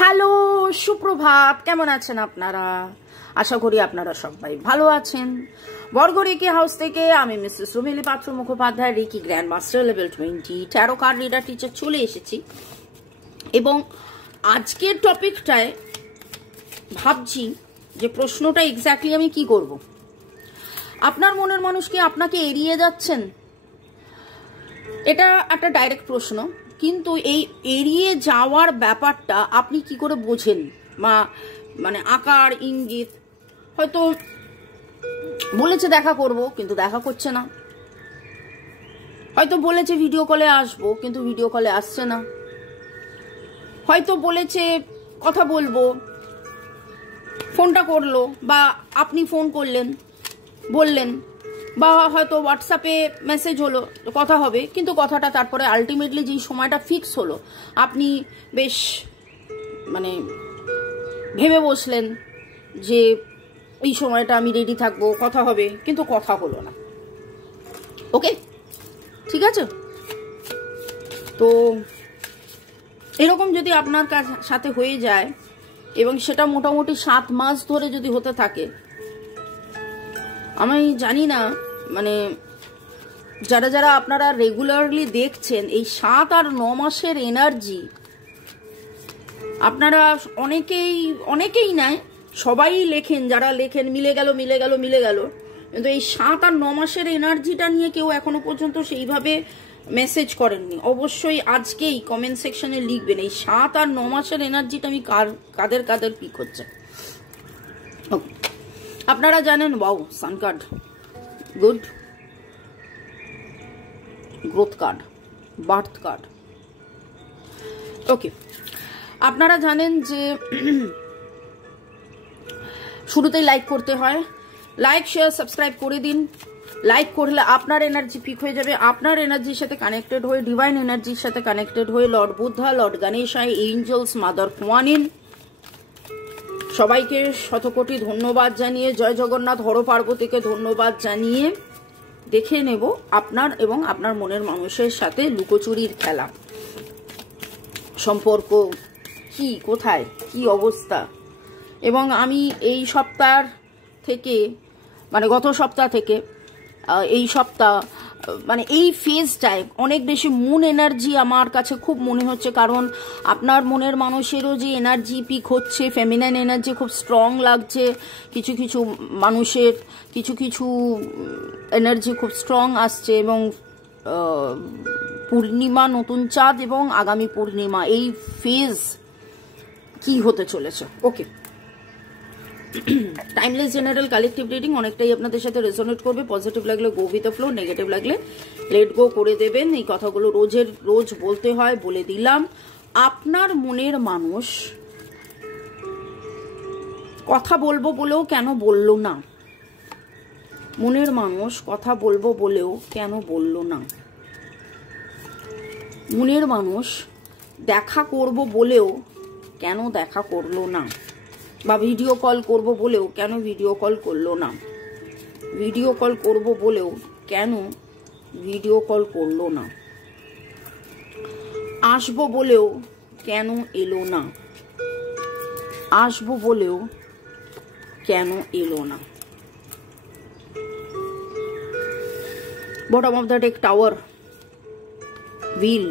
Hello, সুপ্রভাত। কেমন আছেন আপনারা? আশা করি আপনারা সবাই ভালো আছেন। বর্গরেকি হাউস থেকে আমি Mrs Rumeli Patra Mukhopadhyay, reiki grand master level 20 tarot card reader teacher চলে এসেছি এবং আজকের টপিকটায় ভাবছি যে প্রশ্নটা এক্স্যাক্টলি আমি কি করব। আপনার মনের মানুষ কি আপনাকে এড়িয়ে যাচ্ছেন? এটা একটা ডাইরেক্ট প্রশ্ন, কিন্তু এই এড়িয়ে যাওয়ার ব্যাপারটা আপনি কি করে বোঝেন? মানে আকার ইঙ্গিত, হয়তো বলেছে দেখা করব কিন্তু দেখা করছে না, হয়তো বলেছে ভিডিও কলে আসবো কিন্তু ভিডিও কলে আসছে না, হয়তো বলেছে কথা বলবো, ফোনটা করলো বা আপনি ফোন করলেন বললেন, বা হয়তো হোয়াটসঅ্যাপে মেসেজ হলো কথা হবে, কিন্তু কথাটা তারপরে আলটিমেটলি যেই সময়টা ফিক্স হলো আপনি বেশ মানে ভেবে বসলেন যে এই সময়টা আমি রেডি থাকবো, কথা হবে, কিন্তু কথা হলো না। ওকে, ঠিক আছে। তো এরকম যদি আপনার সাথে হয়ে যায় এবং সেটা মোটামুটি 7 মাস ধরে যদি হতে থাকে, আমি জানি না মানে যারা যারা আপনারা রেগুলারলি দেখছেন এই 7 আর 9 মাসের এনার্জি আপনারা অনেকেই নাই, সবাই লেখেন, যারা লেখেন মিলে গেল, কিন্তু এই 7 আর 9 মাসের এনার্জিটা নিয়ে কেউ এখনো পর্যন্ত সেইভাবে মেসেজ করেননি। অবশ্যই আজকেই কমেন্ট সেকশনে লিখবেন এই 7 আর 9 মাসের এনার্জিটা আমি কাদের পিক হচ্ছে। আপনারা জানেন, wow, sun card good, growth card, birth card. Okay, আপনারা জানেন যে শুরুতেই লাইক করতে হয়। লাইক শেয়ার সাবস্ক্রাইব করে দিন। লাইক করলে আপনার এনার্জি পিক হয়ে যাবে, আপনার এনার্জির সাথে কানেক্টেড হয়ে, ডিভাইন এনার্জির সাথে কানেক্টেড হয়ে লর্ড বুদ্ধা, লর্ড গণেশাই, এঞ্জেলস, মাদার কুয়ানিন সবাইকে শতকোটি ধন্যবাদ জানিয়ে, জয় জগন্নাথ, হর পার্বতীকে ধন্যবাদ জানিয়ে দেখে নেব আপনার এবং আপনার মনের মানুষের সাথে লুকোচুরির খেলা, সম্পর্ক কি, কোথায় কি অবস্থা। এবং আমি এই সপ্তাহ থেকে মানে গত সপ্তাহ থেকে এই সপ্তাহ মানে এই ফেজটায় অনেক বেশি মুন এনার্জি আমার কাছে খুব মনে হচ্ছে, কারণ আপনার মনের মানুষেরও যে এনার্জি পিক হচ্ছে, ফেমিনাইন এনার্জি খুব স্ট্রং লাগছে, কিছু কিছু মানুষের কিছু এনার্জি খুব স্ট্রং আসছে, এবং পূর্ণিমা, নতুন চাঁদ এবং আগামী পূর্ণিমা, এই ফেজ কি হতে চলেছে। ওকে, টাইমলেস জেনারেল কালেকটিভ রিডিং অনেকটাই আপনাদের সাথে রেজোনেট করবে। পজিটিভ লাগলে go with the flow, negative লাগলে লেট গো করে দেবেন। এই কথাগুলো রোজ বলতে হয়, বলে দিলাম। আপনার মনের মানুষ কথা বলবো বলেও কেন বলল না? মনের মানুষ কথা বলবো বলেও কেন বলল না? মনের মানুষ দেখা করব বলেও কেন দেখা করলো না? বা ভিডিও কল করব বলেও কেন ভিডিও কল করলো না? ভিডিও কল করব বলেও কেন ভিডিও কল করলো না? আসবো বলেও কেন এলো না? আসবো বলেও কেন এলো না? Bottom of the deck, tower, wheel,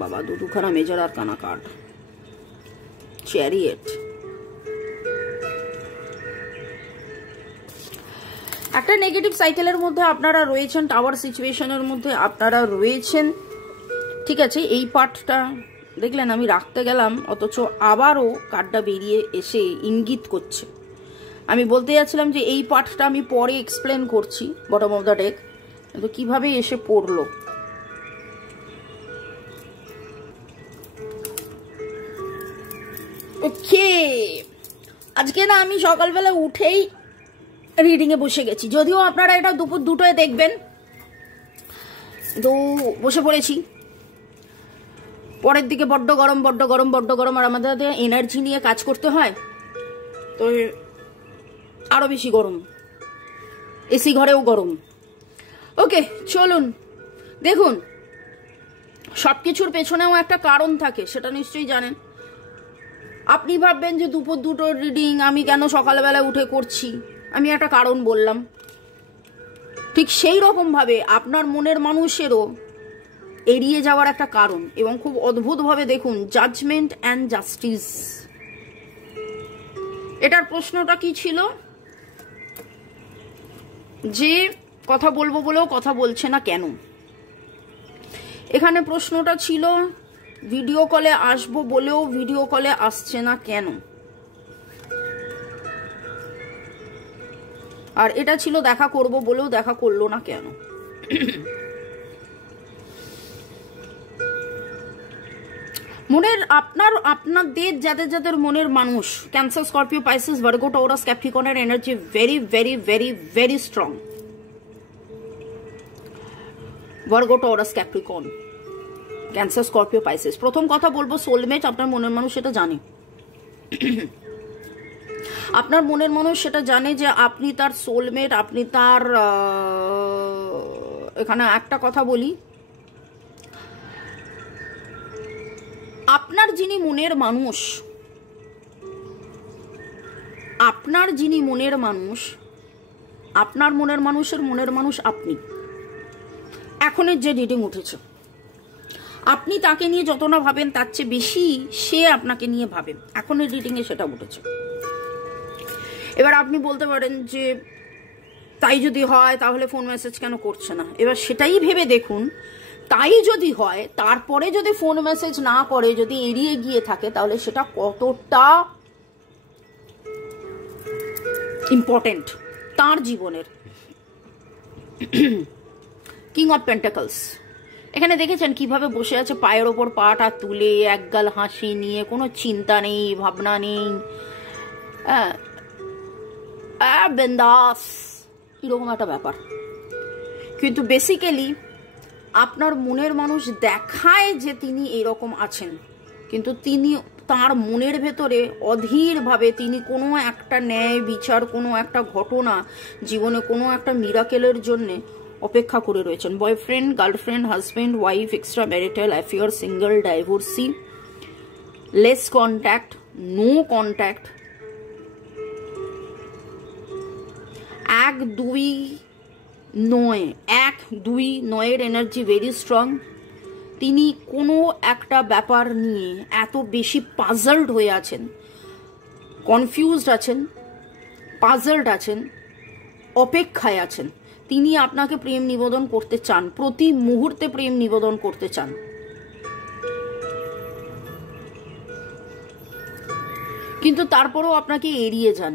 বাবা দুখানা মেজর আর কানা কার্ড, চ্যারিয়েট। একটা নেগেটিভ সাইকেলের মধ্যে আপনারা রয়েছেন, টাওয়ার সিচুয়েশনের মধ্যে আপনারা রয়েছেন, ঠিক আছে। এই পার্টটা দেখলেন আমি রাখতে গেলাম, অথচ আবারও কার্ডটা বেরিয়ে এসে ইঙ্গিত করছে। আমি বলতে যাচ্ছিলাম যে এই পার্টটা আমি পরে এক্সপ্লেন করছি, বটম অফ দ্য ডেক, কিন্তু কিভাবে এসে পড়লো। ওকে, আজকে না আমি সকালবেলা উঠেই রিডিং এ বসে গেছি, যদিও আপনারা এটা দুপুর 2টোয় দেখবেন, তো বসে পড়েছি। পরের দিকে বড্ড গরম, আর আমাদের এনার্জি নিয়ে কাজ করতে হয়, তো আরো বেশি গরম, এসি ঘরেও গরম। ওকে, চলুন দেখুন, সবকিছুর পেছনেও একটা কারণ থাকে, সেটা নিশ্চয়ই জানেন। আপনি ভাববেন যে দুপুর 2টোর রিডিং আমি কেন সকালবেলা উঠে করছি, আমি একটা কারণ বললাম। ঠিক সেই রকমভাবে আপনার মনের মানুষেরও এড়িয়ে যাওয়ার একটা কারণ, এবং খুব অদ্ভুতভাবে দেখুন জাজমেন্ট অ্যান্ড জাস্টিস। এটার প্রশ্নটা কি ছিল? যে কথা বলবো বলেও কথা বলছে না কেন। এখানে প্রশ্নটা ছিল ভিডিও কলে আসবো বলেও ভিডিও কলে আসছে না কেন। আর এটা ছিল দেখা করব বলেও দেখা করলো না কেন। মনের আপনাদের যাদের যাদের মনের মানুষ Cancer, Scorpio, Pisces, Virgo, Taurus, ক্যাপ্রিকর্নের energy very very very very strong. Virgo, Taurus, Capricorn, Cancer, Scorpio, Pisces. প্রথম কথা বলবো সোলমেট আপনার মনের মানুষ সেটা জানে। আপনার মনের মানুষ সেটা জানে যে আপনি তার সোলমেট, আপনি তার এখানে একটা কথা বলি, আপনার যিনি মনের মানুষ, আপনার যিনি মনের মানুষ, আপনার মনের মানুষের মনের মানুষ আপনি। এখনের যে রিডিং উঠেছে, আপনি তাকে নিয়ে যত না ভাবেন তার চেয়ে বেশি সে আপনাকে নিয়ে ভাবেন। এখনের রিডিংয়ে সেটা উঠেছে। এবার আপনি বলতে পারেন যে তাই যদি হয় তাহলে ফোন মেসেজ কেন করছে না। এবার সেটাই ভেবে দেখুন, তাই যদি হয় তারপরে যদি ফোন মেসেজ না করে, যদি এড়িয়ে গিয়ে থাকে, তাহলে সেটা কতটা ইম্পর্টেন্ট তার জীবনের। কিং অফ পেন্টাকলস এখানে দেখেছেন কিভাবে বসে আছে, পায়ের ওপর পাটা তুলে, একগাল হাসি নিয়ে, কোনো চিন্তা নেই, ভাবনা নেই, বিন্দাস, এরকম একটা ব্যাপার। কিন্তু বেসিক্যালি আপনার মনের মানুষ দেখায় যে তিনি এরকম আছেন, কিন্তু তিনি তার মনের ভেতরে অধীরভাবে তিনি কোনো একটা ন্যায় বিচার, কোনো একটা ঘটনা, জীবনে কোনো একটা মিরাকেলের জন্য অপেক্ষা করে রয়েছেন। Boyfriend, girlfriend, husband, wife, extra marital affair, single, divorcee, less contact, no contact, 1-2-9 energy very strong. তিনি কোনো একটা ব্যাপার নিয়ে এত বেশি পাজলড হয়ে আছেন, কনফিউজড আছেন, পাজলড আছেন, অপেক্ষায় আছেন। তিনি আপনাকে প্রেম নিবেদন করতে চান, প্রতি মুহূর্তে প্রেম নিবেদন করতে চান, কিন্তু তারপরেও আপনাকে এড়িয়ে যান।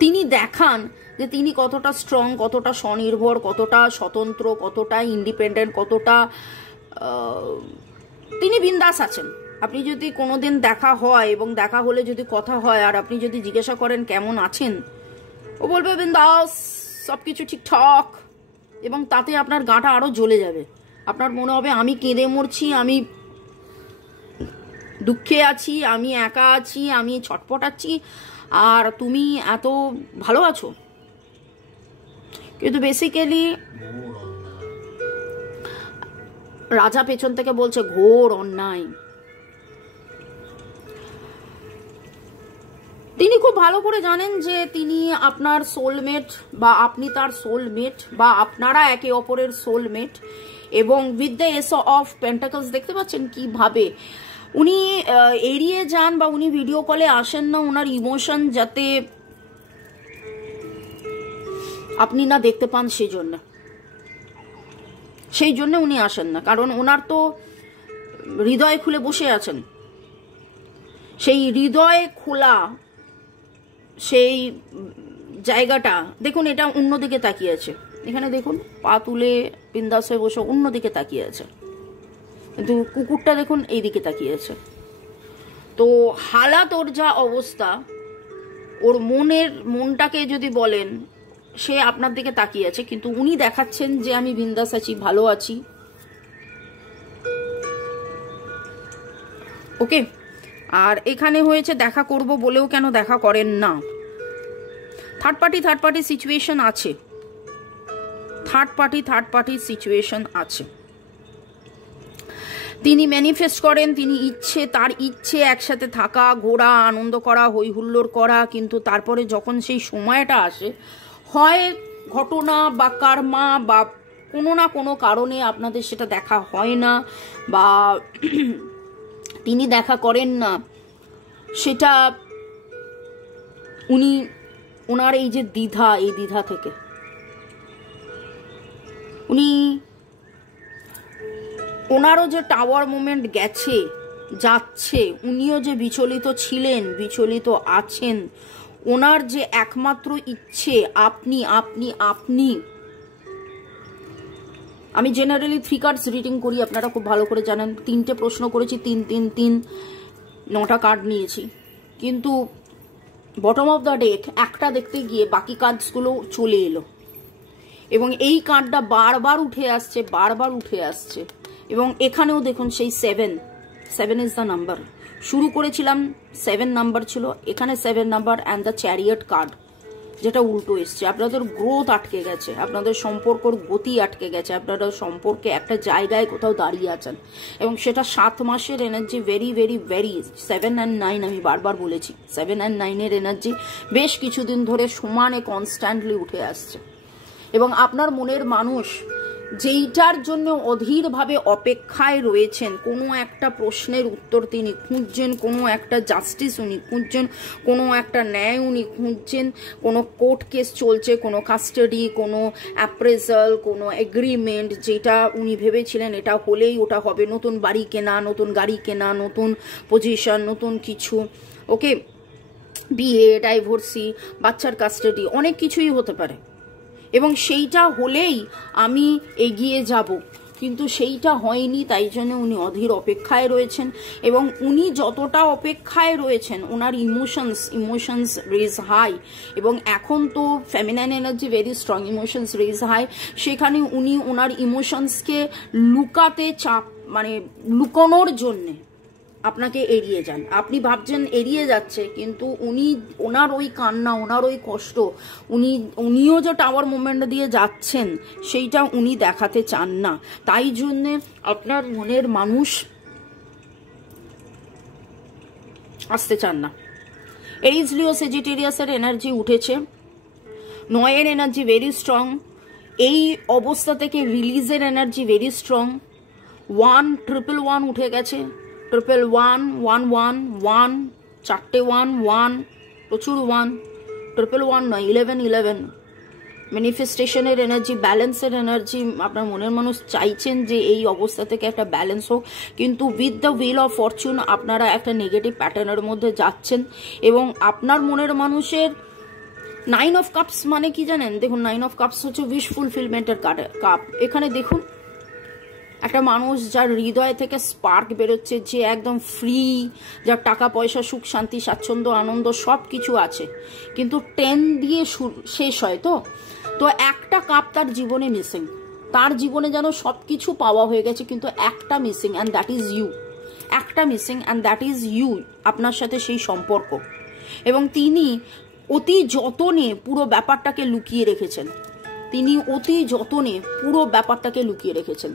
তিনি দেখান যে তিনি কতটা স্ট্রং, কতটা স্বনির্ভর, কতটা স্বতন্ত্র, কতটা ইন্ডিপেন্ডেন্ট, কতটা তিনি বিন্দাস আছেন। আপনি যদি কোনোদিন দেখা হয় এবং দেখা হলে যদি কথা হয় আর আপনি যদি জিজ্ঞাসা করেন কেমন আছেন, ও বলবে বিন্দাস, সবকিছু ঠিকঠাক, এবং তাতে আপনার গাটা আরো জ্বলে যাবে। আপনার মনে হবে আমি কেঁদে মরছি, আমি দুঃখে আছি, আমি একা আছি, আমি ছটপটাচ্ছি, আর তুমি এত ভালো আছো। কিন্তু বেসিক্যালি রাজা পেছন থেকে বলছে ঘোর অন্যায়। তিনি খুব ভালো করে জানেন যে তিনি আপনার সোলমেট, বা আপনি তার সোলমেট, বা আপনারা একে অপরের সোলমেট। এবং with the S of pentacles দেখতে পাচ্ছেন কিভাবে উনি এড়িয়ে যান বা উনি ভিডিও কলে আসেন না, ওনার ইমোশন যাতে আপনি না দেখতে পান, সেই জন্য উনি আসেন না। কারণ ওনার তো হৃদয় খুলে বসে আছেন। সেই হৃদয় খোলা সেই জায়গাটা দেখুন, এটা অন্যদিকে তাকিয়ে আছে। এখানে দেখুন পা তুলে বিন্দাস হয়ে বসে অন্যদিকে তাকিয়ে আছে, কিন্তু কুকুরটা দেখুন এইদিকে তাকিয়ে আছে। তো হালাত ওর যা অবস্থা, ওর মনটাকে যদি বলেন, সে আপনার দিকে তাকিয়ে আছে, কিন্তু উনি দেখাচ্ছেন যে আমি বিন্দাস আছি, ভালো আছি। ওকে, আর এখানে হয়েছে দেখা করব বলেও কেন দেখা করেন না। থার্ড পার্টি সিচুয়েশন আছে, থার্ড পার্টি সিচুয়েশন আছে। তিনি ম্যানিফেস্ট করেন, তিনি ইচ্ছে, তার ইচ্ছে একসাথে থাকা, ঘোরা, আনন্দ করা, হই হুল্লোড় করা, কিন্তু তারপরে যখন সেই সময়টা আসে, হয় ঘটনা বা কর্মা বা কোনো না কোনো কারণে আপনাদের সেটা দেখা হয় না বা তিনি দেখা করেন না, সেটা উনি ওনার এই যে দ্বিধা, এই দ্বিধা থেকে উনি ওনারও যে টাওয়ার মুভমেন্ট গেছে, যাচ্ছে, উনিও যে বিচলিত ছিলেন, বিচলিত আছেন, ওনার যে একমাত্র ইচ্ছে আপনি আপনি আপনি। আমি জেনারেলি 3 কার্ডস রিডিং করি, আপনারা খুব ভালো করে জানেন। 3টে প্রশ্ন করেছি, 3 3 3 9টা কার্ড নিয়েছি, কিন্তু বটম অফ দ্য ডেক একটা দেখতে গিয়ে বাকি কার্ডসগুলো চলে এলো এবং এই কার্ডটা বারবার উঠে আসছে, বারবার উঠে আসছে। এবং এখানেও দেখুন সেই 7 ইজ দ্য নাম্বার। শুরু করেছিলাম 7 নাম্বার ছিল, এখানে 7 number and the chariot card, যেটা উল্টো এসছে। আপনাদের গ্রোথ আটকে গেছে, আপনাদের সম্পর্কর গতি আটকে গেছে, আপনারা সম্পর্কে একটা জায়গায় কোথাও দাঁড়িয়ে আছেন এবং সেটা 7 মাসের energy. Very very very 7 and 9 আমি বারবার বলেছি, 7 and 9-এর এনার্জি বেশ কিছুদিন ধরে সমানে কনস্ট্যান্টলি উঠে আসছে এবং আপনার মনের মানুষ যেইটার জন্য অধীরভাবে অপেক্ষায় রয়েছেন, কোনো একটা প্রশ্নের উত্তর তিনি খুঁজছেন, কোনো একটা জাস্টিস উনি খুঁজছেন, কোনো একটা ন্যায় উনি খুঁজছেন, কোনো কোর্ট কেস চলছে, কোনো কাস্টাডি, কোনো অ্যাপ্রেজাল, কোনো এগ্রিমেন্ট, যেটা উনি ভেবেছিলেন এটা হলেই ওটা হবে, নতুন বাড়ি কেনা, নতুন গাড়ি কেনা, নতুন পজিশন, নতুন কিছু, ওকে, বিয়ে, ডাইভোর্সি, বাচ্চার কাস্টাডি, অনেক কিছুই হতে পারে এবং সেইটা হলেই আমি এগিয়ে যাব, কিন্তু সেইটা হয়নি। তাই জন্য উনি অধীর অপেক্ষায় রয়েছেন এবং উনি যতটা অপেক্ষায় রয়েছেন ওনার ইমোশনস রেজ হাই এবং এখন তো feminine energy very strong, emotions rage high. সেখানে উনি ওনার ইমোশনসকে লুকাতে মানে লুকানোর জন্যে আপনাকে এড়িয়ে যান। আপনি ভাবছেন এড়িয়ে যাচ্ছে, কিন্তু উনি ওনার ওই কান্না, ওনার ওই কষ্ট, উনিও যে টাওয়ার মুভমেন্ট দিয়ে যাচ্ছেন সেইটা উনি দেখাতে চান না। তাই জন্যে আপনার মনের মানুষ আসতে চান না। এরিস, লিও, সেজিটেরিয়াসের এনার্জি উঠেছে, 9-এর এনার্জি ভেরি স্ট্রং, এই অবস্থা থেকে রিলিজের এনার্জি ভেরি স্ট্রং। 1 111 উঠে গেছে, 111 1 1 4টে 1 1 প্রচুর 1 111 নয় 11 11 ম্যানিফেস্টেশনের এনার্জি, ব্যালেন্সের এনার্জি। আপনার মনের মানুষ চাইছেন যে এই অবস্থা থেকে একটা ব্যালেন্স হোক, কিন্তু with the wheel of Fortune আপনারা একটা নেগেটিভ প্যাটার্নের মধ্যে যাচ্ছেন এবং আপনার মনের মানুষের 9 অফ কাপস মানে কি জানেন? দেখুন, 9 অফ কাপস হচ্ছে উইশ ফুলফিলমেন্টের কাপ। এখানে দেখুন একটা মানুষ যার হৃদয় থেকে স্পার্ক বেরোচ্ছে, যে একদম ফ্রি, যার টাকা পয়সা, সুখ শান্তি, স্বাচ্ছন্দ্য, আনন্দ সব কিছু আছে, কিন্তু 10 দিয়ে শেষ হয়। তো একটা কাপ তার জীবনে মিসিং, তার জীবনে যেন সব কিছু পাওয়া হয়ে গেছে কিন্তু একটা missing, and that is you. একটা missing and that is you, আপনার সাথে সেই সম্পর্ক। এবং তিনি অতি যতনে পুরো ব্যাপারটাকে লুকিয়ে রেখেছেন, তিনি অতি যতনে পুরো ব্যাপারটাকে লুকিয়ে রেখেছেন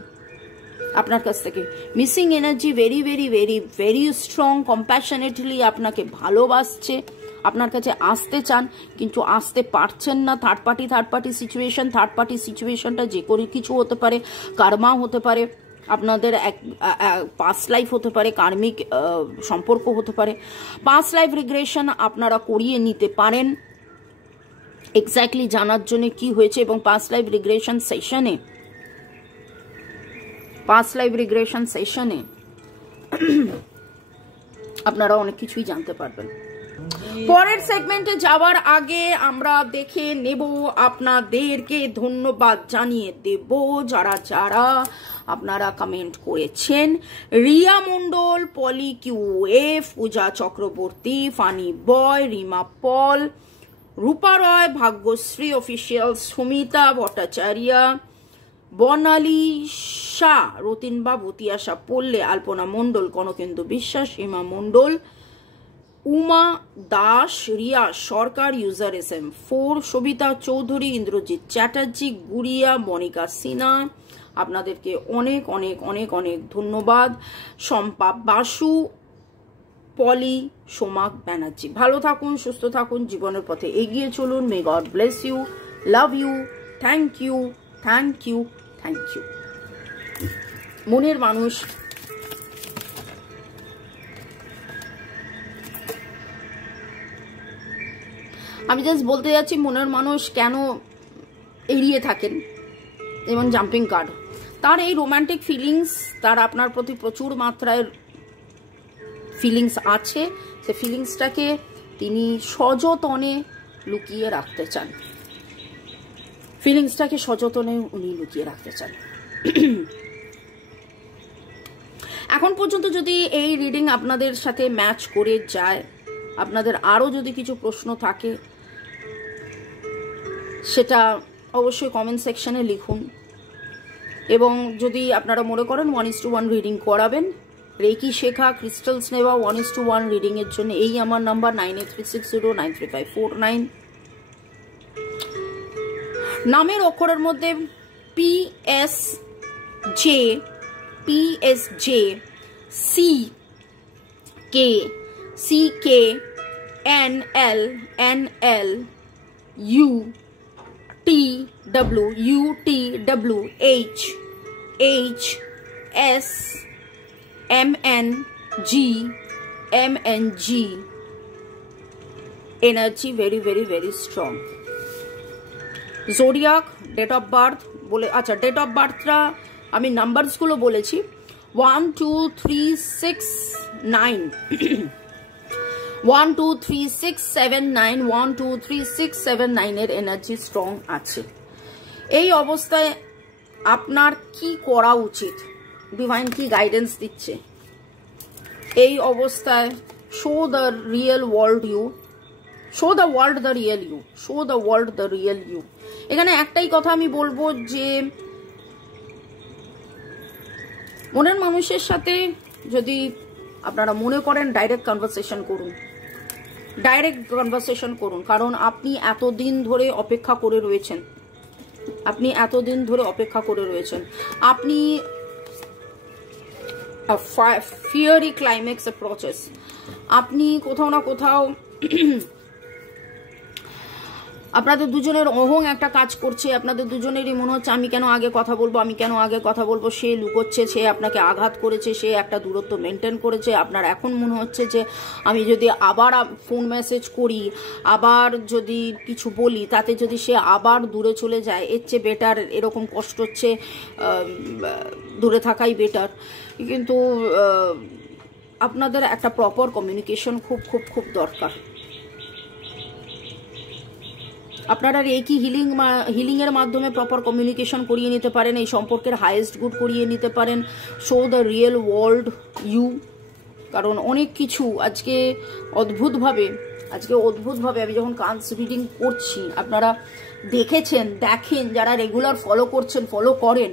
আপনার কাছ থেকে। Missing energy very very very very strong, compassionately আপনাকে ভালোবাসছে, আপনার কাছে আসতে চান কিন্তু আসতে পারছেন না। থার্ড পার্টি সিচুয়েশনটা যে কোনো কিছু হতে পারে, কার্মা হতে পারে, আপনাদের এক পাস্ট লাইফ হতে পারে, কার্মিক সম্পর্ক হতে পারে, পাস্ট লাইফ রিগ্রেশন আপনারা করিয়ে নিতে পারেন এক্স্যাক্টলি জানার জন্য কি হয়েছে। এবং পাস্ট লাইফ রিগ্রেশন সেশনে আপনারা অনেক কিছুই জানতে পারবেন। পরের সেগমেন্টে যাওয়ার আগে আমরা দেখে নেব, আপনাদেরকে ধন্যবাদ জানিয়ে দেব যারা যারা আপনারা কমেন্ট করেছেন। রিয়া মন্ডল, পলি কিউএফ, পূজা চক্রবর্তী, ফানি বয়, রিমা পল, রূপা রয়, ভাগ্যশ্রী অফিসিয়াল, সুমিতা ভট্টাচার্য, বর্ণালী শাহ, রতিনবা, বতিয়াশা পল্লে, আলপনা মন্ডল, কনকেন্দু বিশ্বাস, সীমা মন্ডল, উমা দাস, রিয়া সরকার, ইউজার SM4, সবিতা চৌধুরী, ইন্দ্রজিৎ চ্যাটার্জি, গুড়িয়া, মনিকা সিনহা, আপনাদেরকে অনেক অনেক অনেক অনেক ধন্যবাদ। শম্পা বাসু, পলি, সোমাক ব্যানার্জি। ভালো থাকুন, সুস্থ থাকুন, জীবনের পথে এগিয়ে চলুন। May God bless you, love you, thank you, thank you, thank you. মনের মানুষ আমি জাস্ট বলতে যাচ্ছি, মনের মানুষ কেন এড়িয়ে থাকেন এবং জাম্পিং কার্ড, তার এই রোমান্টিক ফিলিংস, তার আপনার প্রতি প্রচুর মাত্রায় ফিলিংস আছে। সে ফিলিংসটাকে তিনি সযতনে লুকিয়ে রাখতে চান, ফিলিংসটাকে সযতনে উনি লুকিয়ে রাখতে চান। এখন পর্যন্ত যদি এই রিডিং আপনাদের সাথে ম্যাচ করে যায়, আপনাদের আরো যদি কিছু প্রশ্ন থাকে সেটা অবশ্যই কমেন্ট সেকশনে লিখুন। এবং যদি আপনারা মনে করেন 1:1 রিডিং করাবেন, রেকি শেখা, ক্রিস্টালস নেওয়া 1:1 রিডিং এর জন্য এই আমার নাম্বার 9836093549। নামের অক্ষরের মধ্যে PSJ, CK, NL, UTW, H, S, MNG, energy very very very strong. Zodiac, date of birth বলে, আচ্ছা ডেট অফ বার্থটা আমি নাম্বারস গুলো বলেছি 1 2 3 6 9 1 2 3 6 7 9 1 2 3 6 7 9 এর এনার্জি স্ট্রং আছে। এই অবস্থায় আপনার কি করা উচিত, ডিভাইন কি গাইডেন্স দিচ্ছে এই অবস্থায়? Show the real world you, show the world the real you, show the world the real you. এখানে একটাই কথা আমি বলবো যে মনের মানুষের সাথে যদি আপনারা মনে করেন ডাইরেক্ট কনভারসেশন করুন, ডাইরেক্ট কনভারসেশন করুন। কারণ আপনি এতদিন ধরে অপেক্ষা করে রয়েছেন, আপনি এতদিন ধরে অপেক্ষা করে রয়েছেন। আপনি ফিয়ারি ক্লাইম্যাক্স অ্যাপ্রোচেস, আপনি কোথাও না কোথাও আপনাদের দুজনের অহং একটা কাজ করছে, আপনাদের দুজনেরই মনে হচ্ছে আমি কেন আগে কথা বলবো, আমি কেন আগে কথা বলবো। সে লুকোচ্ছে, সে আপনাকে আঘাত করেছে, সে একটা দূরত্ব মেনটেন করেছে। আপনার এখন মনে হচ্ছে যে আমি যদি আবার ফোন মেসেজ করি, আবার যদি কিছু বলি, তাতে যদি সে আবার দূরে চলে যায়, এর চেয়ে বেটার, এরকম কষ্ট হচ্ছে, দূরে থাকাই বেটার। কিন্তু আপনাদের একটা প্রপার কমিউনিকেশন খুব খুব খুব দরকার। আপনারা রেকি হিলিং এর মাধ্যমে প্রপার কমিউনিকেশন করিয়ে নিতে পারেন, এই সম্পর্কের হাইয়েস্ট গুড করিয়ে নিতে পারেন। Show the real world you. কারণ অনেক কিছু আজকে অদ্ভুতভাবে আমি যখন কার্ডস রিডিং করছি, আপনারা দেখেছেন, দেখেন, যারা রেগুলার ফলো করছেন, ফলো করেন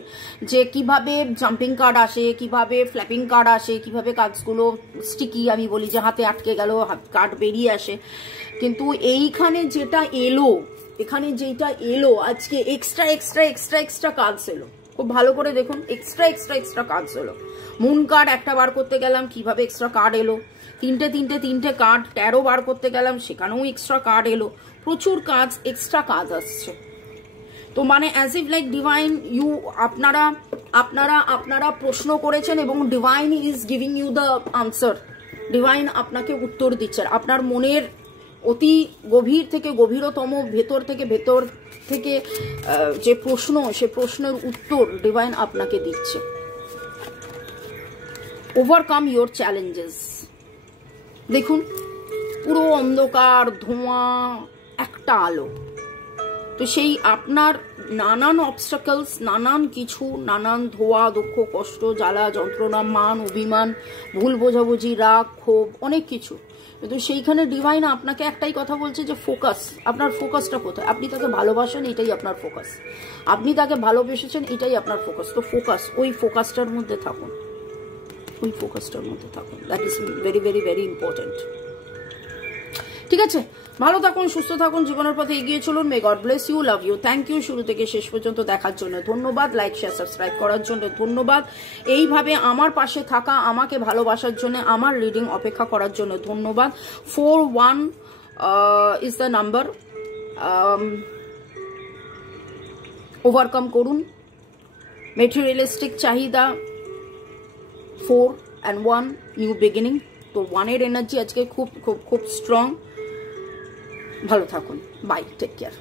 যে কিভাবে জাম্পিং কার্ড আসে, কিভাবে ফ্ল্যাপিং কার্ড আসে, কিভাবে কার্ডসগুলো স্টিকি, আমি বলি যে হাতে আটকে গেল, কার্ড বেরিয়ে আসে। কিন্তু এইখানে যেটা এলো, এখানে যেটা এলো আজকে এক্সট্রা কার্ডস এলো। খুব ভালো করে দেখুন, এক্সট্রা কার্ডস এলো। মুন কার্ড একটা বার করতে গেলাম, কিভাবে এক্সট্রা কার্ড এলো। তিনটে কার্ড ট্যারো বার করতে গেলাম, সেখানেও এক্সট্রা কার্ড এলো। প্রচুর কাজ, এক্সট্রা কাজ আসছে। তো মানে as if like divine you, আপনারা প্রশ্ন করেছেন এবং divine is giving you the answer. Divine আপনাকে উত্তর দিচ্ছেন। আপনার মনের অতি গভীর থেকে গভীরতম, ভেতর থেকে যে প্রশ্ন, সে প্রশ্নের উত্তর ডিভাইন আপনাকে দিচ্ছে। Overcome your challenges. দেখুন, পুরো অন্ধকার, ধোঁয়া, একটা আলো। তো সেই আপনার নানান অবস্টাকলস, নানান কিছু, নানান ধোয়া, দুঃখ, কষ্ট, জ্বালা, যন্ত্রণা, মান, অভিমান, ভুল বোঝাবুঝি, রাগ, ক্ষোভ, অনেক কিছু। কিন্তু সেইখানে ডিভাইন আপনাকে একটাই কথা বলছে যে ফোকাস। আপনার ফোকাসটা কোথায়? আপনি তাকে ভালোবাসেন, এটাই আপনার ফোকাস। আপনি তাকে ভালোবেসেছেন, এটাই আপনার ফোকাস। তো ফোকাস, ওই ফোকাসটার মধ্যে থাকুন, ওই ফোকাসটার মধ্যে থাকুন। That is very very very important. ঠিক আছে, ভালো থাকুন, সুস্থ থাকুন, জীবনের পথে এগিয়ে চলুন। May God bless you, love you, thank you. শুরু থেকে শেষ পর্যন্ত দেখার জন্য ধন্যবাদ, লাইক শেয়ার সাবস্ক্রাইব করার জন্য ধন্যবাদ, এইভাবে আমার পাশে থাকা, আমাকে ভালোবাসার জন্য, আমার রিডিং অপেক্ষা করার জন্য ধন্যবাদ। 41 ইজ দ্য নাম্বার। ওভারকাম করুন মেটেরিয়ালিস্টিক চাহিদা। 4 and 1 নিউ বিগিনিং। তো 1 এর এনার্জি আজকে খুব খুব খুব স্ট্রং। ভালো থাকুন, বাই, টেক কেয়ার।